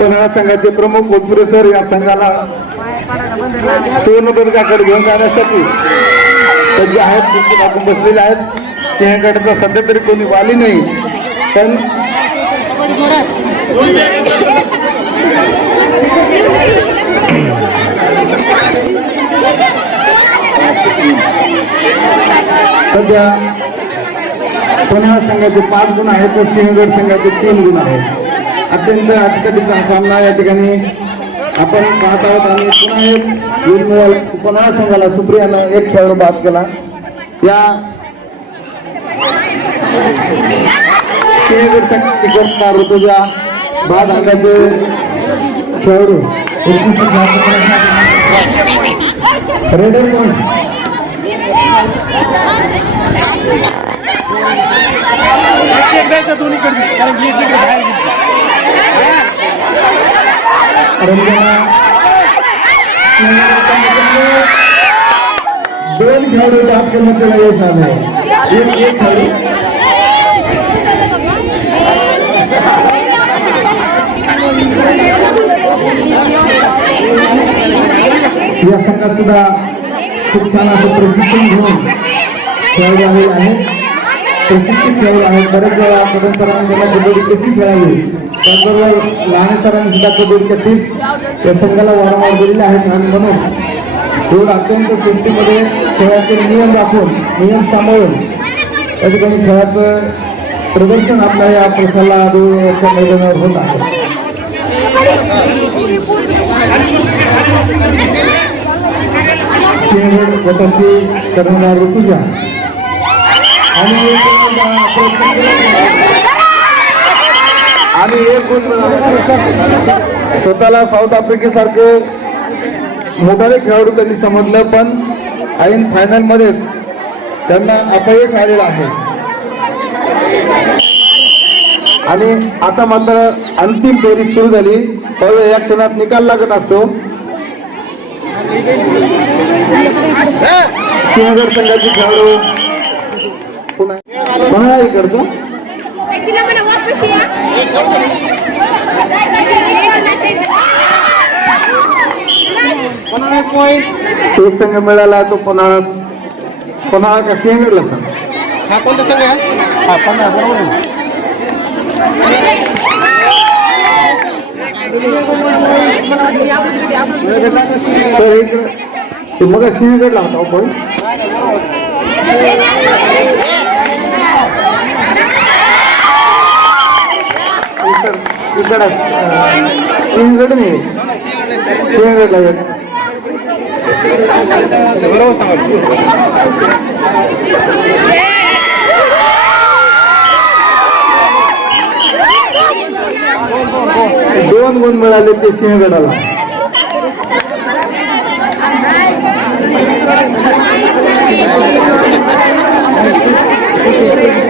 पन्हाळा संघाचे प्रमुख भोजपुरे सर या संघाला सुवर्ण पदकाकडे घेऊन जाण्यासाठी. सज्ज आहेत तुमचे टाकून बसलेले आहेत. सिंहगडचा सध्या तरी कोणी वाली नाही. पण सध्या पुण्या संघाचे पाच गुण आहेत तर सिंहगड संघाचे तीन गुण आहेत. अत्यंत अटकटीचा सामना या ठिकाणी आपण पाहत आहोत. आणि पुन्हा एक पुन्हा संघाला सुप्रियानं एक खेळाडू बाद केला. या सिंहगड संघाचे गोलंदाज ऋतुजा बाद अंगाचे खेळाडू. रेडर कोण? दोन खेळाडू बाद करण्यात त्याला यश एक एक खेळाडू. या संघात सुद्धा खूप छान असं प्रशिक्षण घेऊन खेळाडू आले आहेत. प्रशिक्षित खेळाडू आहेत. बरेच वेळा कदम सरांनी त्यांना कबड्डी कशी खेळावी त्याचबरोबर लहान सरांनी सुद्धा कबड्डीच्या टिप्स या संघाला वारंवार दिलेल्या आहेत. आणि म्हणून दोन अत्यंत गोष्टीमध्ये खेळाचे नियम राखून नियम सांभाळून या ठिकाणी खेळाचं प्रदर्शन आपल्या या प्रसाला दोन मैदानावर होत आहे. सिंहगड गटाची करणार ऋतुजा आणि एक आणि एक स्वतःला साऊथ आफ्रिकेसारखे मोठाले खेळाडू त्यांनी समजलं पण ऐन फायनलमध्येच त्यांना अपयश आलेलं आहे. आणि आता मात्र अंतिम फेरी सुरू झाली. त्यावेळी या क्षणात निकाल लागत असतो. सिंहगड संघाचे खेळाडू पुन्हा या एक संघ मिळाला तो पुन्हा पुन्हा का सिंहगडला संघ? हा कोणता संघ आहे? हा पुन्हा बरोबर मग सिंहगडला होता हो ఇక్కడ ఇక్కడ इकडं अं, दोन गुण मिळाले ते सिंहगडाला.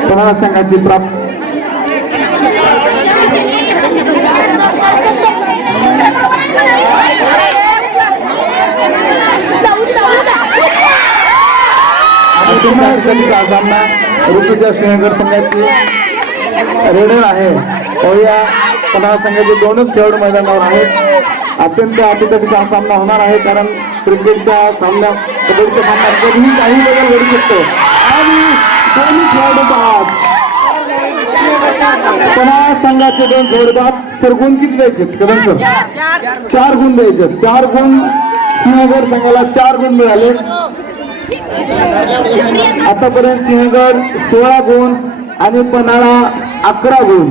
पन्हाळा संघाची प्राप्त? सामना ऋतुजा सिंहगड संघाची रेडर आहे? या पन्हाळा संघाचे दोनच खेळाडू मैदानावर आहेत. अत्यंत अटीतटीचा हा सामना होणार आहे कारण क्रिकेटच्या सामन्या कबड्डीच्या सामन्यात कधीही काही बदल घडू शकतो. आणि दोन्ही संघाचे दोन खेळाडू तर गुण किती द्यायचे कदम सर चार गुण द्यायचे. चार गुण सिंहगड संघाला चार गुण मिळाले. आतापर्यंत सिंहगड सोळा गुण आणि पन्हाळा अकरा गुण.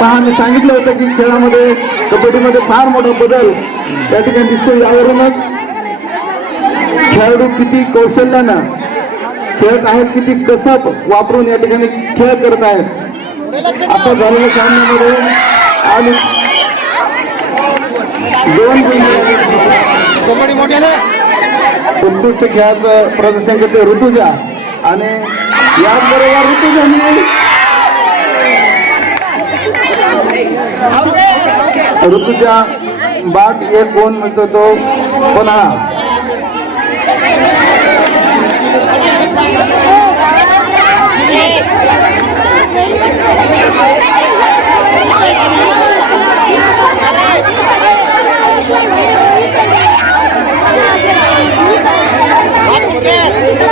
पहा मी सांगितलं होतं की खेळामध्ये कबड्डीमध्ये फार मोठा बदल त्या ठिकाणी दिसतो यावरूनच खेळाडू किती कौशल्यानं खेळत आहेत किती कसब वापरून या ठिकाणी खेळ करत आहेत? आता झालेल्या सामन्यामध्ये आणि दोन उत्कृष्ट खेळाचं प्रदर्शन करते ऋतुजा. आणि याचबरोबर ऋतुजाने ऋतुजा बाट एक कोण म्हणतो तो? पुन्हा Go!